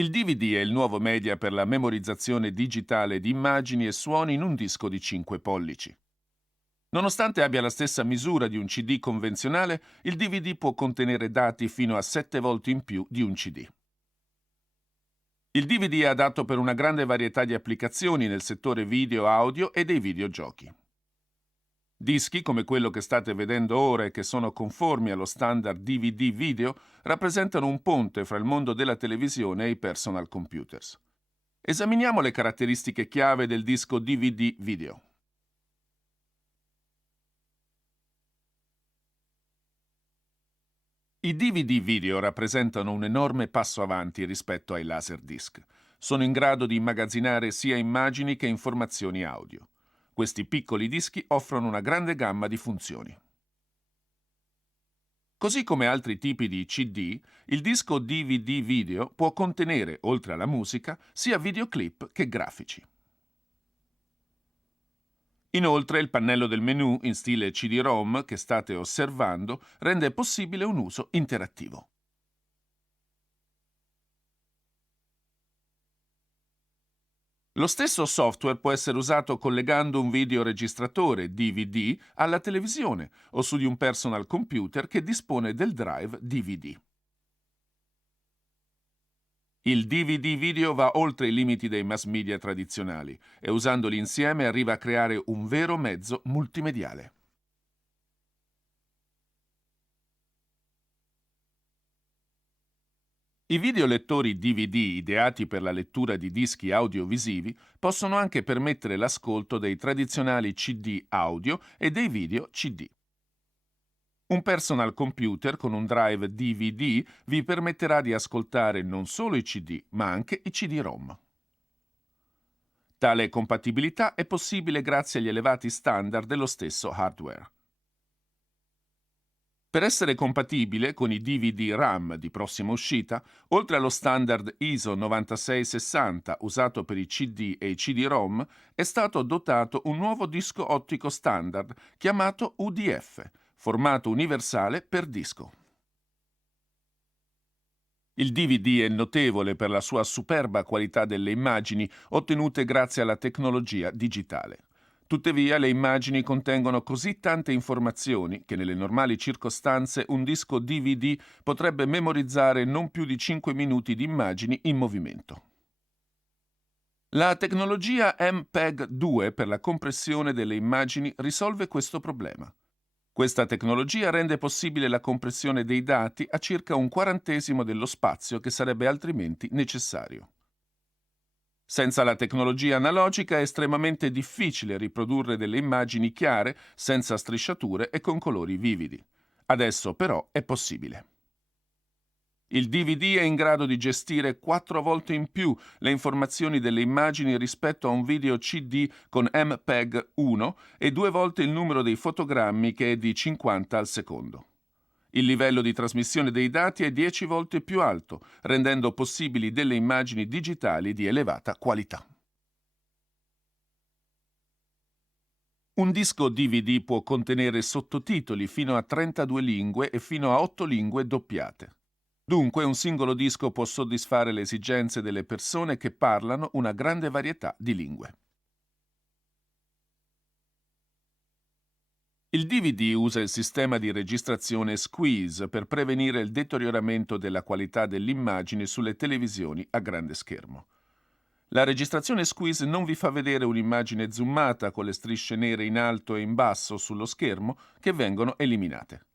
Il DVD è il nuovo media per la memorizzazione digitale di immagini e suoni in un disco di 5 pollici. Nonostante abbia la stessa misura di un CD convenzionale, il DVD può contenere dati fino a 7 volte in più di un CD. Il DVD è adatto per una grande varietà di applicazioni nel settore video, audio e dei videogiochi. Dischi come quello che state vedendo ora e che sono conformi allo standard DVD video rappresentano un ponte fra il mondo della televisione e i personal computers. Esaminiamo le caratteristiche chiave del disco DVD video. I DVD video rappresentano un enorme passo avanti rispetto ai Laserdisc. Sono in grado di immagazzinare sia immagini che informazioni audio. Questi piccoli dischi offrono una grande gamma di funzioni. Così come altri tipi di CD, il disco DVD video può contenere, oltre alla musica, sia videoclip che grafici. Inoltre, il pannello del menu in stile CD-ROM che state osservando rende possibile un uso interattivo. Lo stesso software può essere usato collegando un videoregistratore DVD alla televisione o su di un personal computer che dispone del drive DVD. Il DVD video va oltre i limiti dei mass media tradizionali e usandoli insieme arriva a creare un vero mezzo multimediale. I videolettori DVD ideati per la lettura di dischi audiovisivi possono anche permettere l'ascolto dei tradizionali CD audio e dei video CD. Un personal computer con un drive DVD vi permetterà di ascoltare non solo i CD, ma anche i CD-ROM. Tale compatibilità è possibile grazie agli elevati standard dello stesso hardware. Per essere compatibile con i DVD RAM di prossima uscita, oltre allo standard ISO 9660 usato per i CD e i CD-ROM, è stato dotato un nuovo disco ottico standard chiamato UDF, formato universale per disco. Il DVD è notevole per la sua superba qualità delle immagini ottenute grazie alla tecnologia digitale. Tuttavia, le immagini contengono così tante informazioni che nelle normali circostanze un disco DVD potrebbe memorizzare non più di 5 minuti di immagini in movimento. La tecnologia MPEG-2 per la compressione delle immagini risolve questo problema. Questa tecnologia rende possibile la compressione dei dati a circa un quarantesimo dello spazio che sarebbe altrimenti necessario. Senza la tecnologia analogica è estremamente difficile riprodurre delle immagini chiare, senza strisciature e con colori vividi. Adesso però è possibile. Il DVD è in grado di gestire 4 volte in più le informazioni delle immagini rispetto a un video CD con MPEG 1 e 2 volte il numero dei fotogrammi che è di 50 al secondo. Il livello di trasmissione dei dati è 10 volte più alto, rendendo possibili delle immagini digitali di elevata qualità. Un disco DVD può contenere sottotitoli fino a 32 lingue e fino a 8 lingue doppiate. Dunque un singolo disco può soddisfare le esigenze delle persone che parlano una grande varietà di lingue. Il DVD usa il sistema di registrazione Squeeze per prevenire il deterioramento della qualità dell'immagine sulle televisioni a grande schermo. La registrazione Squeeze non vi fa vedere un'immagine zoomata con le strisce nere in alto e in basso sullo schermo che vengono eliminate.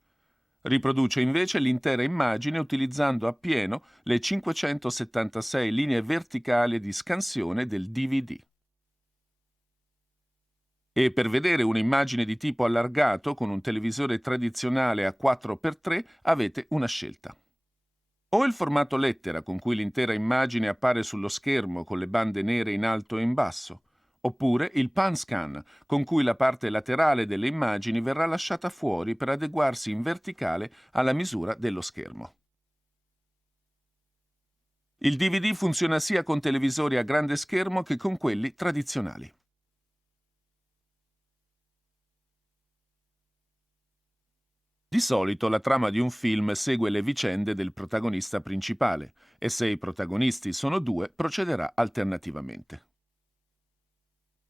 Riproduce invece l'intera immagine utilizzando appieno le 576 linee verticali di scansione del DVD. E per vedere un'immagine di tipo allargato con un televisore tradizionale a 4x3 avete una scelta. O il formato lettera con cui l'intera immagine appare sullo schermo con le bande nere in alto e in basso, oppure il pan scan con cui la parte laterale delle immagini verrà lasciata fuori per adeguarsi in verticale alla misura dello schermo. Il DVD funziona sia con televisori a grande schermo che con quelli tradizionali. Di solito la trama di un film segue le vicende del protagonista principale e se i protagonisti sono due procederà alternativamente.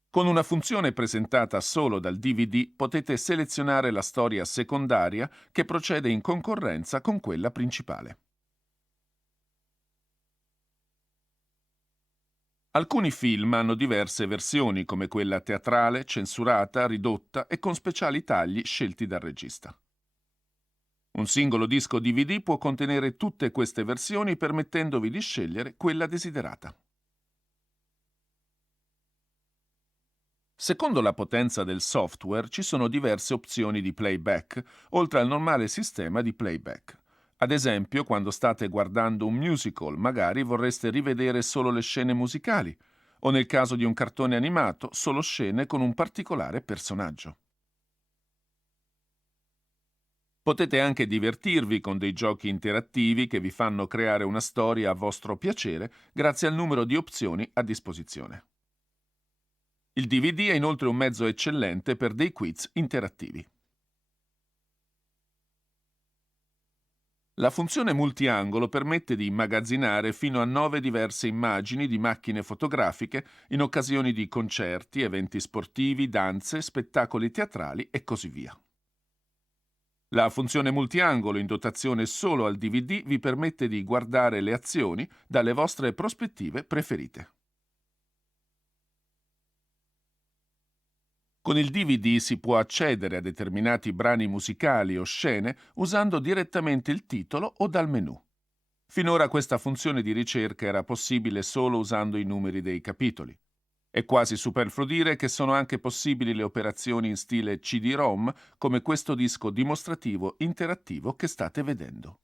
Con una funzione presentata solo dal DVD potete selezionare la storia secondaria che procede in concorrenza con quella principale. Alcuni film hanno diverse versioni, come quella teatrale, censurata, ridotta e con speciali tagli scelti dal regista. Un singolo disco DVD può contenere tutte queste versioni permettendovi di scegliere quella desiderata. Secondo la potenza del software ci sono diverse opzioni di playback, oltre al normale sistema di playback. Ad esempio, quando state guardando un musical, magari vorreste rivedere solo le scene musicali, o nel caso di un cartone animato, solo scene con un particolare personaggio. Potete anche divertirvi con dei giochi interattivi che vi fanno creare una storia a vostro piacere grazie al numero di opzioni a disposizione. Il DVD è inoltre un mezzo eccellente per dei quiz interattivi. La funzione multiangolo permette di immagazzinare fino a 9 diverse immagini di macchine fotografiche in occasioni di concerti, eventi sportivi, danze, spettacoli teatrali e così via. La funzione multiangolo in dotazione solo al DVD vi permette di guardare le azioni dalle vostre prospettive preferite. Con il DVD si può accedere a determinati brani musicali o scene usando direttamente il titolo o dal menu. Finora questa funzione di ricerca era possibile solo usando i numeri dei capitoli. È quasi superfluo dire che sono anche possibili le operazioni in stile CD-ROM, come questo disco dimostrativo interattivo che state vedendo.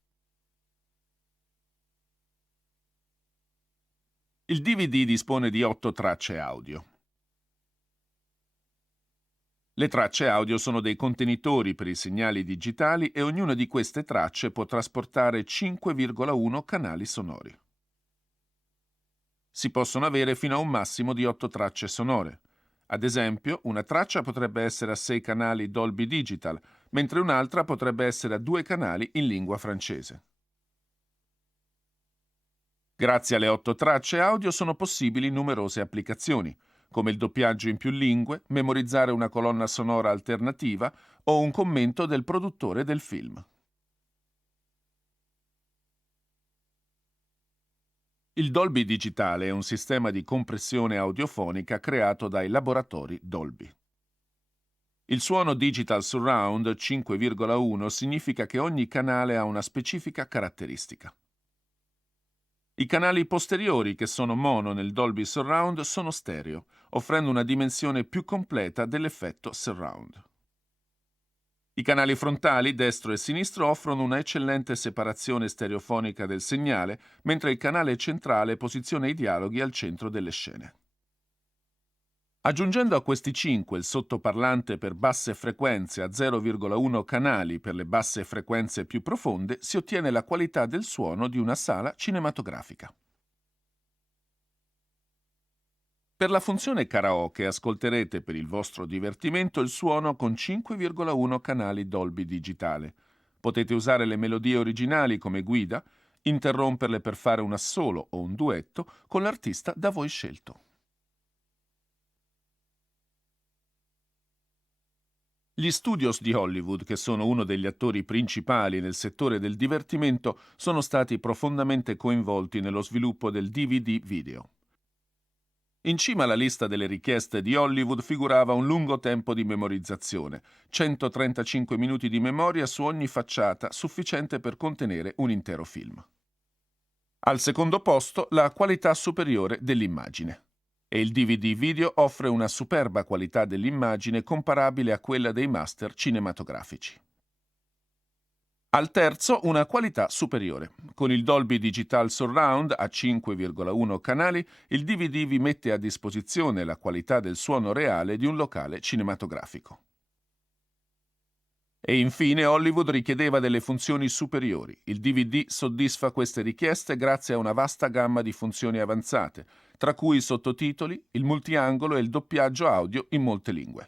Il DVD dispone di 8 tracce audio. Le tracce audio sono dei contenitori per i segnali digitali e ognuna di queste tracce può trasportare 5,1 canali sonori. Si possono avere fino a un massimo di 8 tracce sonore. Ad esempio, una traccia potrebbe essere a 6 canali Dolby Digital, mentre un'altra potrebbe essere a 2 canali in lingua francese. Grazie alle 8 tracce audio sono possibili numerose applicazioni, come il doppiaggio in più lingue, memorizzare una colonna sonora alternativa o un commento del produttore del film. Il Dolby Digitale è un sistema di compressione audiofonica creato dai laboratori Dolby. Il suono Digital Surround 5,1 significa che ogni canale ha una specifica caratteristica. I canali posteriori, che sono mono nel Dolby Surround, sono stereo, offrendo una dimensione più completa dell'effetto surround. I canali frontali, destro e sinistro, offrono una eccellente separazione stereofonica del segnale, mentre il canale centrale posiziona i dialoghi al centro delle scene. Aggiungendo a questi 5 il sottoparlante per basse frequenze a 0,1 canali per le basse frequenze più profonde, si ottiene la qualità del suono di una sala cinematografica. Per la funzione karaoke ascolterete per il vostro divertimento il suono con 5,1 canali Dolby Digitale. Potete usare le melodie originali come guida, interromperle per fare un assolo o un duetto con l'artista da voi scelto. Gli studios di Hollywood, che sono uno degli attori principali nel settore del divertimento, sono stati profondamente coinvolti nello sviluppo del DVD video. In cima alla lista delle richieste di Hollywood figurava un lungo tempo di memorizzazione, 135 minuti di memoria su ogni facciata, sufficiente per contenere un intero film. Al secondo posto, la qualità superiore dell'immagine. E il DVD video offre una superba qualità dell'immagine comparabile a quella dei master cinematografici. Al terzo, una qualità superiore. Con il Dolby Digital Surround a 5,1 canali, il DVD vi mette a disposizione la qualità del suono reale di un locale cinematografico. E infine Hollywood richiedeva delle funzioni superiori. Il DVD soddisfa queste richieste grazie a una vasta gamma di funzioni avanzate, tra cui i sottotitoli, il multiangolo e il doppiaggio audio in molte lingue.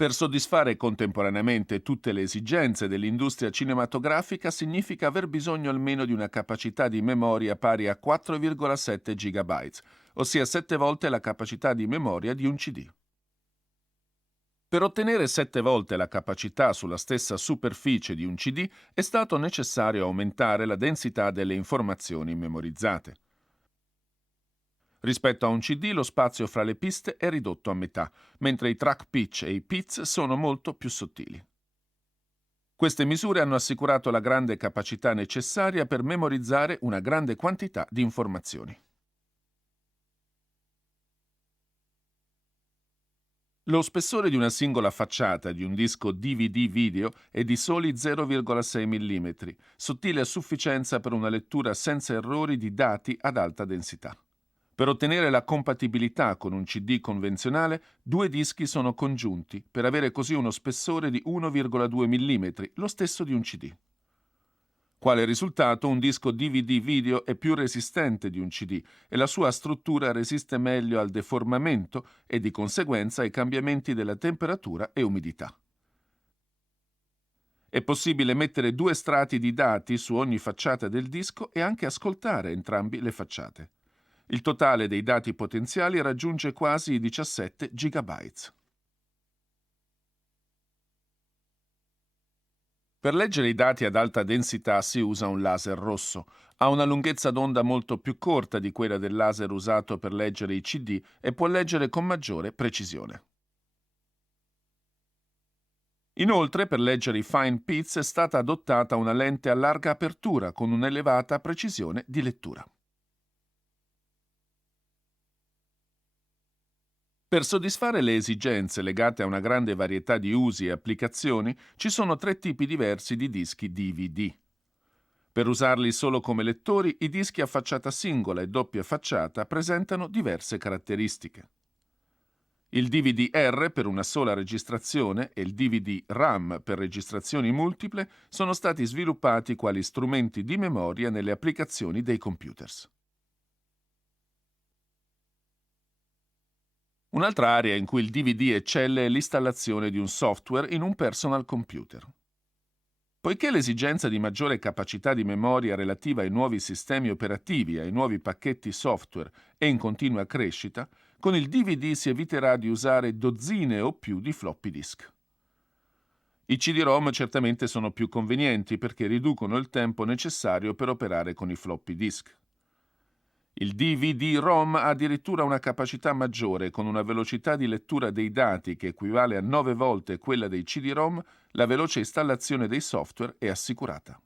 Per soddisfare contemporaneamente tutte le esigenze dell'industria cinematografica significa aver bisogno almeno di una capacità di memoria pari a 4,7 GB, ossia 7 volte la capacità di memoria di un CD. Per ottenere 7 volte la capacità sulla stessa superficie di un CD è stato necessario aumentare la densità delle informazioni memorizzate. Rispetto a un CD lo spazio fra le piste è ridotto a metà, mentre i track pitch e i pits sono molto più sottili. Queste misure hanno assicurato la grande capacità necessaria per memorizzare una grande quantità di informazioni. Lo spessore di una singola facciata di un disco DVD video è di soli 0,6 mm, sottile a sufficienza per una lettura senza errori di dati ad alta densità. Per ottenere la compatibilità con un CD convenzionale, 2 dischi sono congiunti, per avere così uno spessore di 1,2 mm, lo stesso di un CD. Quale risultato, un disco DVD video è più resistente di un CD e la sua struttura resiste meglio al deformamento e di conseguenza ai cambiamenti della temperatura e umidità. È possibile mettere 2 strati di dati su ogni facciata del disco e anche ascoltare entrambi le facciate. Il totale dei dati potenziali raggiunge quasi i 17 GB. Per leggere i dati ad alta densità si usa un laser rosso. Ha una lunghezza d'onda molto più corta di quella del laser usato per leggere i CD e può leggere con maggiore precisione. Inoltre, per leggere i fine pitch è stata adottata una lente a larga apertura con un'elevata precisione di lettura. Per soddisfare le esigenze legate a una grande varietà di usi e applicazioni, ci sono 3 tipi diversi di dischi DVD. Per usarli solo come lettori, i dischi a facciata singola e doppia facciata presentano diverse caratteristiche. Il DVD-R per una sola registrazione e il DVD-RAM per registrazioni multiple sono stati sviluppati quali strumenti di memoria nelle applicazioni dei computers. Un'altra area in cui il DVD eccelle è l'installazione di un software in un personal computer. Poiché l'esigenza di maggiore capacità di memoria relativa ai nuovi sistemi operativi e ai nuovi pacchetti software è in continua crescita, con il DVD si eviterà di usare dozzine o più di floppy disk. I CD-ROM certamente sono più convenienti perché riducono il tempo necessario per operare con i floppy disk. Il DVD-ROM ha addirittura una capacità maggiore, con una velocità di lettura dei dati che equivale a 9 volte quella dei CD-ROM, la veloce installazione dei software è assicurata.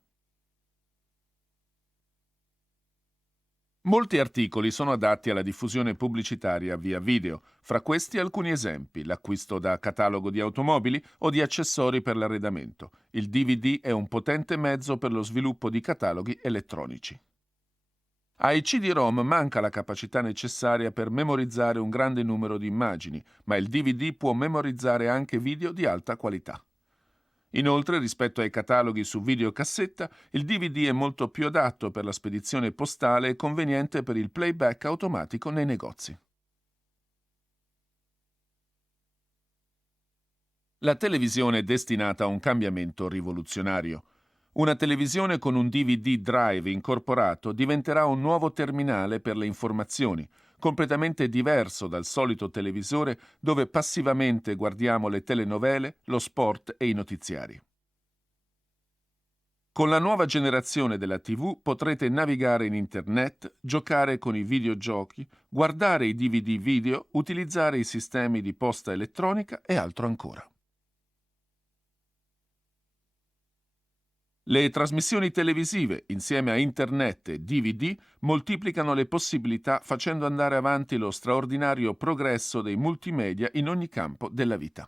Molti articoli sono adatti alla diffusione pubblicitaria via video, fra questi alcuni esempi: l'acquisto da catalogo di automobili o di accessori per l'arredamento. Il DVD è un potente mezzo per lo sviluppo di cataloghi elettronici. Ai CD-ROM manca la capacità necessaria per memorizzare un grande numero di immagini, ma il DVD può memorizzare anche video di alta qualità. Inoltre, rispetto ai cataloghi su videocassetta, il DVD è molto più adatto per la spedizione postale e conveniente per il playback automatico nei negozi. La televisione è destinata a un cambiamento rivoluzionario. Una televisione con un DVD drive incorporato diventerà un nuovo terminale per le informazioni, completamente diverso dal solito televisore dove passivamente guardiamo le telenovele, lo sport e i notiziari. Con la nuova generazione della TV potrete navigare in internet, giocare con i videogiochi, guardare i DVD video, utilizzare i sistemi di posta elettronica e altro ancora. Le trasmissioni televisive, insieme a internet e DVD, moltiplicano le possibilità facendo andare avanti lo straordinario progresso dei multimedia in ogni campo della vita.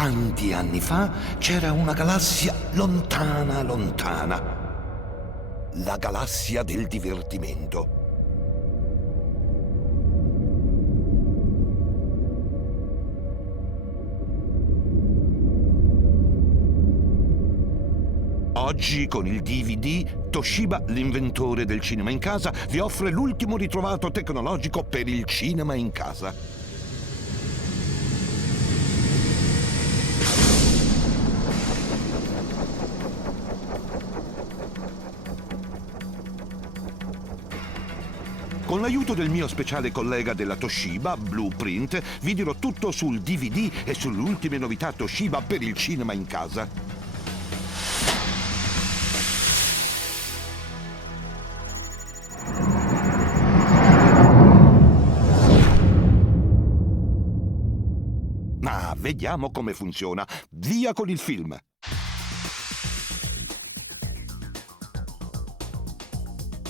Tanti anni fa c'era una galassia lontana, lontana. La galassia del divertimento. Oggi con il DVD, Toshiba, l'inventore del cinema in casa, vi offre l'ultimo ritrovato tecnologico per il cinema in casa. Con l'aiuto del mio speciale collega della Toshiba, Blueprint, vi dirò tutto sul DVD e sulle ultime novità Toshiba per il cinema in casa. Ma vediamo come funziona. Via con il film!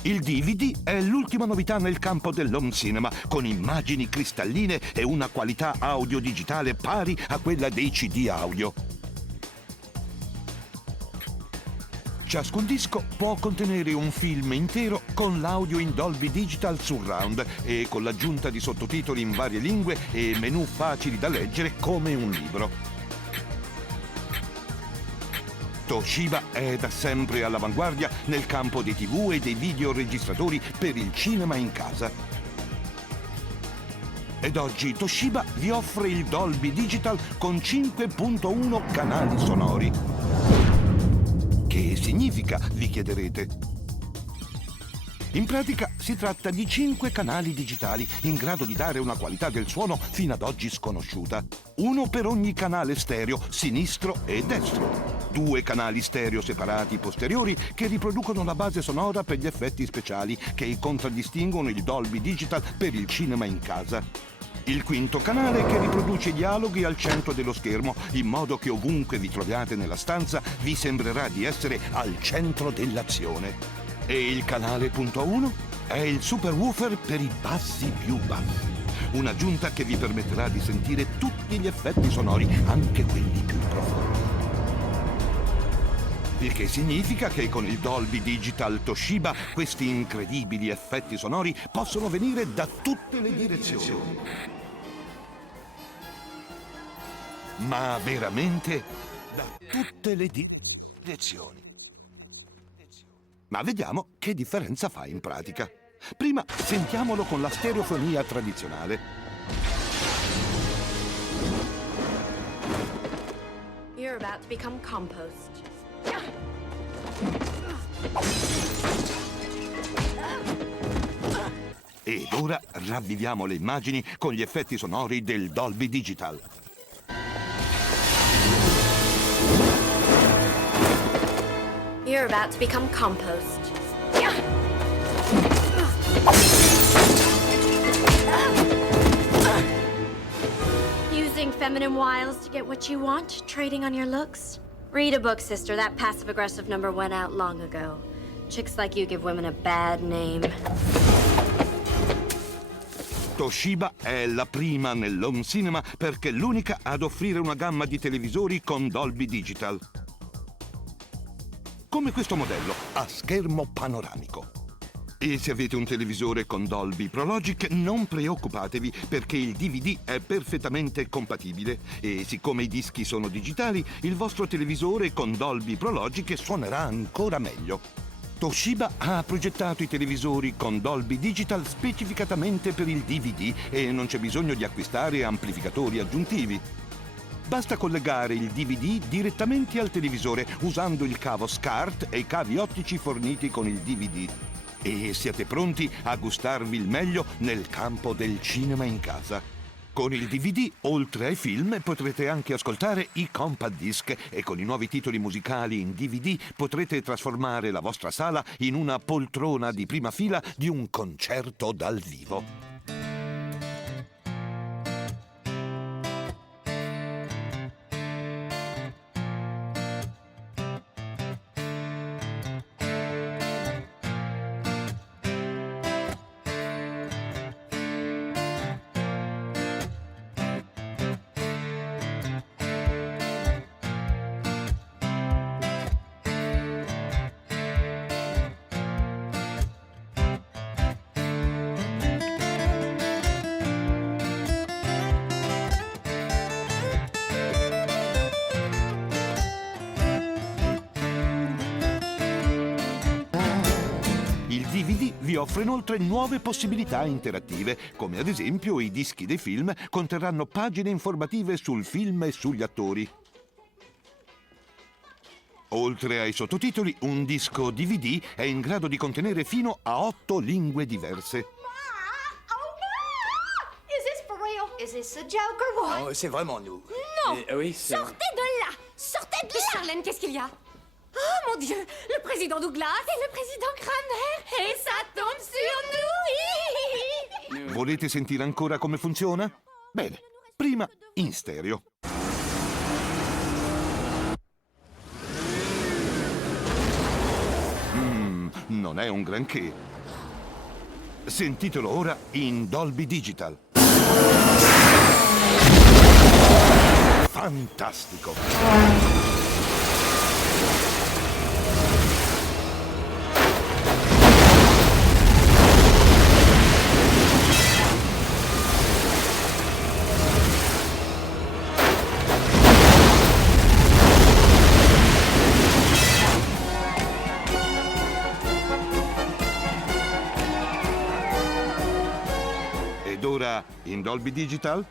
Il DVD è l'ultima novità nel campo dell'home cinema, con immagini cristalline e una qualità audio digitale pari a quella dei CD audio. Ciascun disco può contenere un film intero con l'audio in Dolby Digital Surround e con l'aggiunta di sottotitoli in varie lingue e menu facili da leggere come un libro. Toshiba è da sempre all'avanguardia nel campo dei TV e dei videoregistratori per il cinema in casa. Ed oggi Toshiba vi offre il Dolby Digital con 5.1 canali sonori. Che significa, vi chiederete? In pratica si tratta di 5 canali digitali in grado di dare una qualità del suono fino ad oggi sconosciuta. Uno per ogni canale stereo, sinistro e destro. 2 canali stereo separati posteriori che riproducono la base sonora per gli effetti speciali che contraddistinguono il Dolby Digital per il cinema in casa. Il quinto canale che riproduce i dialoghi al centro dello schermo, in modo che ovunque vi troviate nella stanza vi sembrerà di essere al centro dell'azione. E il canale punto 1 è il superwoofer per i bassi più bassi. Un'aggiunta che vi permetterà di sentire tutti gli effetti sonori, anche quelli più profondi. Il che significa che con il Dolby Digital Toshiba questi incredibili effetti sonori possono venire da tutte le direzioni. Ma veramente da tutte le direzioni. Ma vediamo che differenza fa in pratica. Prima sentiamolo con la stereofonia tradizionale. You're about to become compost. Ed ora ravviviamo le immagini con gli effetti sonori del Dolby Digital. You're about to become compost. Using feminine wiles to get what you want, trading on your looks? Read a book, sister. That passive-aggressive number went out long ago. Chicks like you give women a bad name. Toshiba è la prima nell'home cinema perché è l'unica ad offrire una gamma di televisori con Dolby Digital. Come questo modello, a schermo panoramico. E se avete un televisore con Dolby Pro Logic, non preoccupatevi perché il DVD è perfettamente compatibile e siccome i dischi sono digitali, il vostro televisore con Dolby Pro Logic suonerà ancora meglio. Toshiba ha progettato i televisori con Dolby Digital specificatamente per il DVD e non c'è bisogno di acquistare amplificatori aggiuntivi. Basta collegare il DVD direttamente al televisore usando il cavo SCART e i cavi ottici forniti con il DVD. E siete pronti a gustarvi il meglio nel campo del cinema in casa. Con il DVD, oltre ai film, potrete anche ascoltare i compact disc e con i nuovi titoli musicali in DVD potrete trasformare la vostra sala in una poltrona di prima fila di un concerto dal vivo. offre inoltre nuove possibilità interattive, come ad esempio i dischi dei film conterranno pagine informative sul film e sugli attori. Oltre ai sottotitoli, un disco DVD è in grado di contenere fino a 8 lingue diverse. Is this for real? Is this a joke or what? Oh, c'est vraiment nous. Non! Oui, c'est... Sortez de là! Sortez de là! Charlène, qu'est-ce qu'il y a? Oh mon Dieu! Le président Douglas et le président Kramer! Et ça tombe sur nous! Volete sentire ancora come funziona? Bene, prima in stereo. Non è un granché. Sentitelo ora in Dolby Digital. Fantastico! Ed ora in Dolby Digital?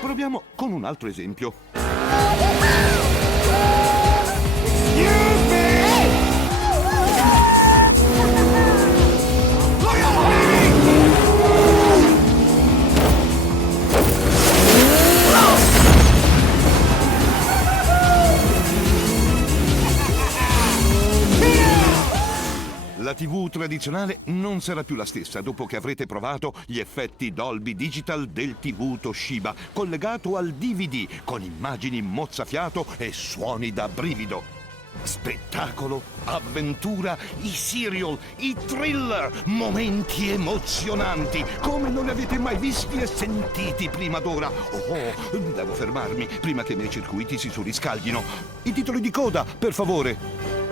Proviamo con un altro esempio. La TV tradizionale non sarà più la stessa dopo che avrete provato gli effetti Dolby Digital del TV Toshiba, collegato al DVD con immagini mozzafiato e suoni da brivido. Spettacolo, avventura, i serial, i thriller, momenti emozionanti, come non li avete mai visti e sentiti prima d'ora. Oh, devo fermarmi prima che i miei circuiti si surriscaldino. I titoli di coda, per favore.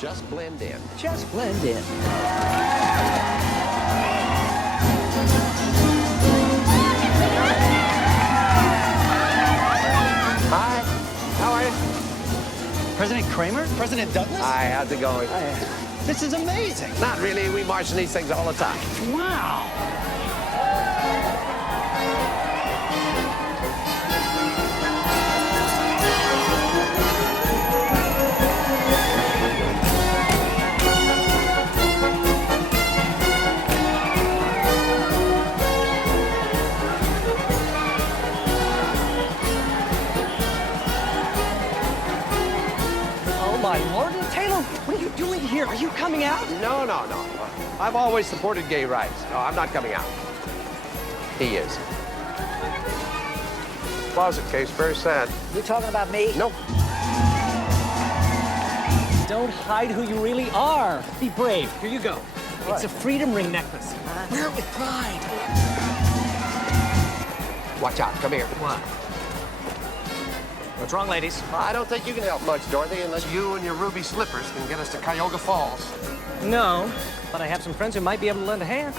Just blend in. Just blend in. Hi, how are you? President Kramer? President Douglas? Hi, how's it going? This is amazing. Not really, we march in these things all the time. Wow. Oh my Lord, Taylor, what are you doing here? Are you coming out? No, no, no. I've always supported gay rights. No, I'm not coming out. He is. Closet case, very sad. You talking about me? Nope. Don't hide who you really are. Be brave. Here you go. It's a freedom ring necklace. Wear it with pride. Watch out, come here. What? What's wrong, ladies? I don't think you can help much, Dorothy, unless you and your ruby slippers can get us to Cuyahoga Falls. No, but I have some friends who might be able to lend a hand.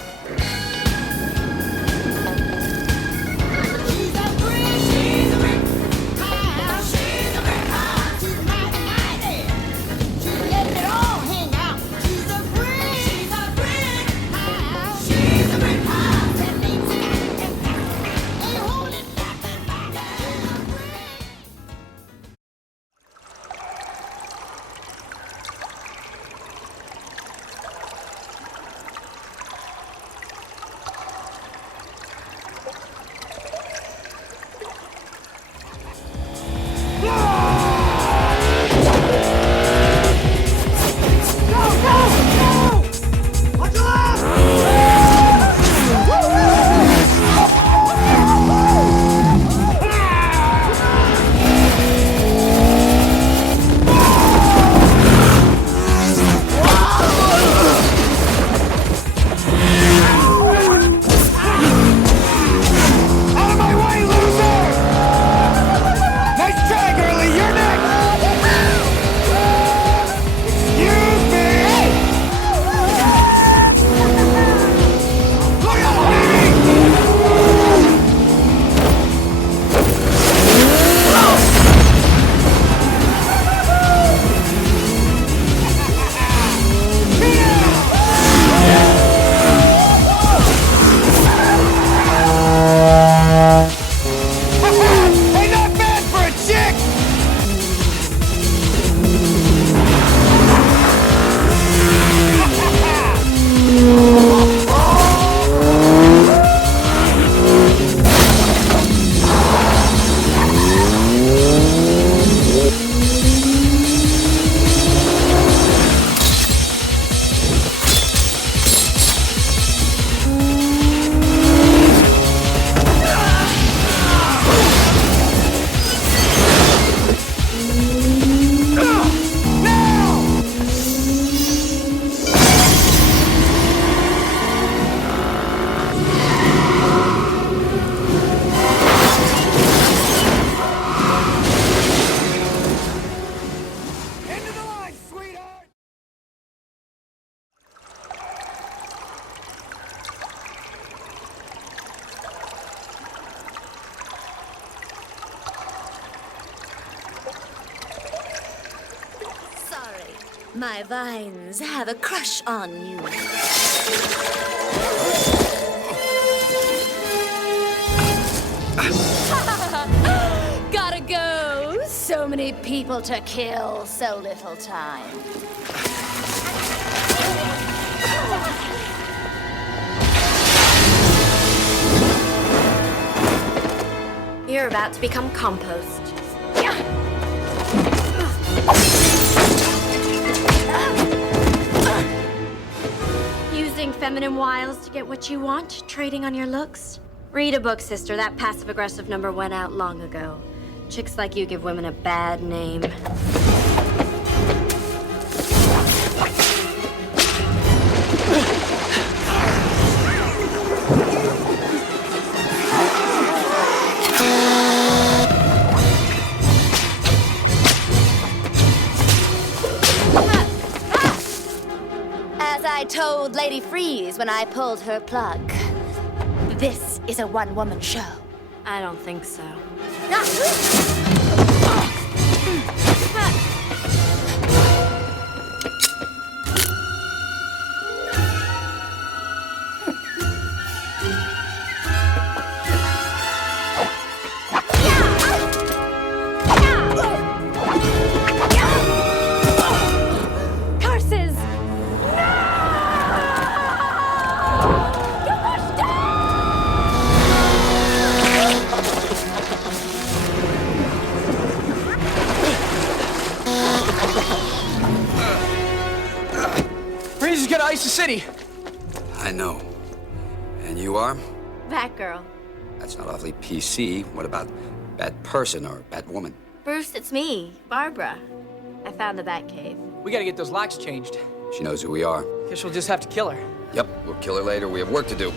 My vines have a crush on you. Gotta go. So many people to kill, so little time. You're about to become compost. Using feminine wiles to get what you want, trading on your looks? Read a book, sister. That passive-aggressive number went out long ago. Chicks like you give women a bad name. Lady Freeze when I pulled her plug. This is a one-woman show. I don't think so. Curses! Freeze is gonna ice the city. I know. And you are? Batgirl. That's not awfully PC. What about bad person or bad woman? Bruce, it's me, Barbara. I found the Batcave. We gotta get those locks changed. She knows who we are. Guess we'll just have to kill her. Yep, we'll kill her later. We have work to do.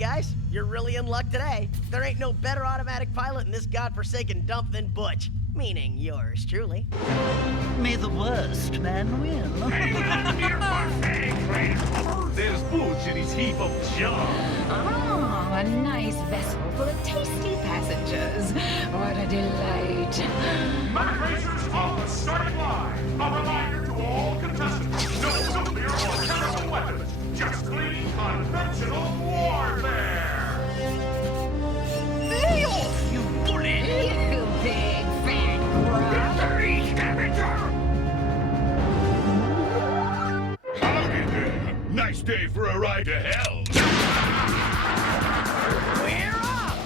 guys. You're really in luck today. There ain't no better automatic pilot in this godforsaken dump than Butch. Meaning yours truly. May the worst man win. There's Butch in his heap of junk. Ah, a nice vessel full of tasty passengers. What a delight. My racers on the starting line. A reminder to all contestants. No nuclear or chemical weapons. Just clean conventional warfare. Lay off, you bully! You big fat grunt. Howdy there. Nice day for a ride to hell. We're off!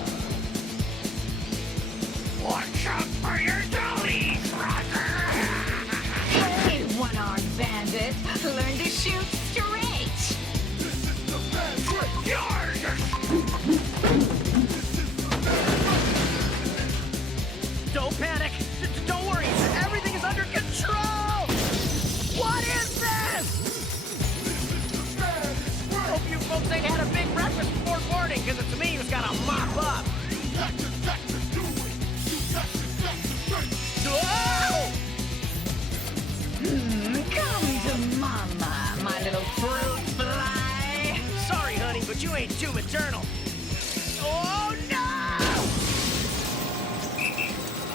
Watch out for your dollies, Roger. Hey, one-armed bandit. Learn to shoot straight. Don't panic. Don't worry. Everything is under control. What is this? Hope you folks ain't had a big breakfast before boarding, because it's me who's got to mop up. Whoa! Come to mama, my little fruit fly. Sorry, honey, but you ain't too maternal. Oh, no!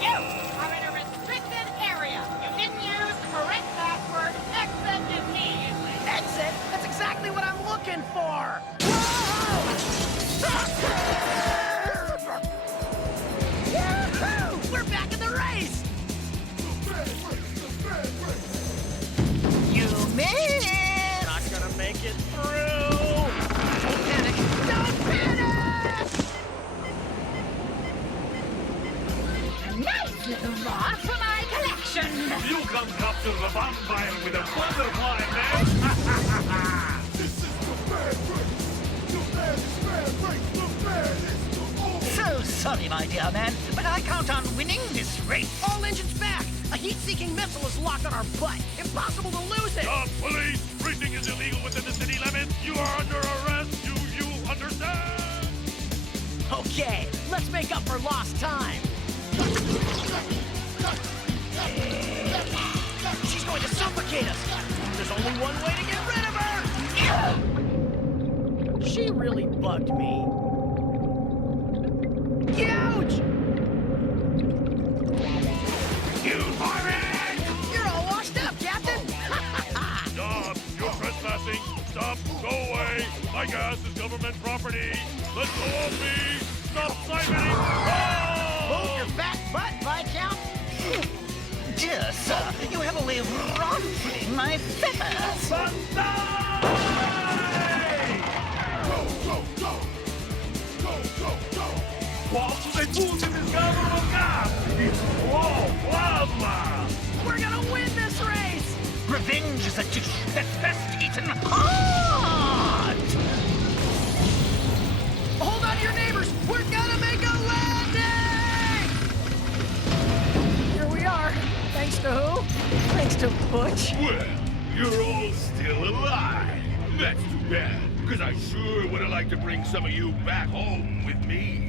You are in a restricted area. You didn't use the correct password. Exit immediately. Exit? That's exactly what I'm looking for. Whoa! Yahoo! We're back in the race! You made it! Not gonna make it through. Don't panic. Don't panic! A nice little rod for my collection. You come capture the vampire with a butterfly, man. So sorry, my dear man, but I count on winning this race. All engines back! A heat-seeking missile is locked on our butt. Impossible to lose it! Police! Freezing is illegal within the city limits. You are under arrest. Do you understand? Okay, let's make up for lost time. She's going to suffocate us. There's only one way to get rid of her. She really bugged me. Ouch! You fired! You're all washed up, Captain. Stop! You're trespassing! Stop! Go away! My gas is government property! Let go of me! Stop siphoning! Move your fat butt, Viscount. Dear sir, you have a way of ruffling my feathers. We're gonna win this race! Revenge is a dish that's best eaten hot! Hold on to your neighbors! We're gonna make a landing! Here we are. Thanks to who? Thanks to Butch. Well, you're all still alive. That's too bad, because I sure would have liked to bring some of you back home with me.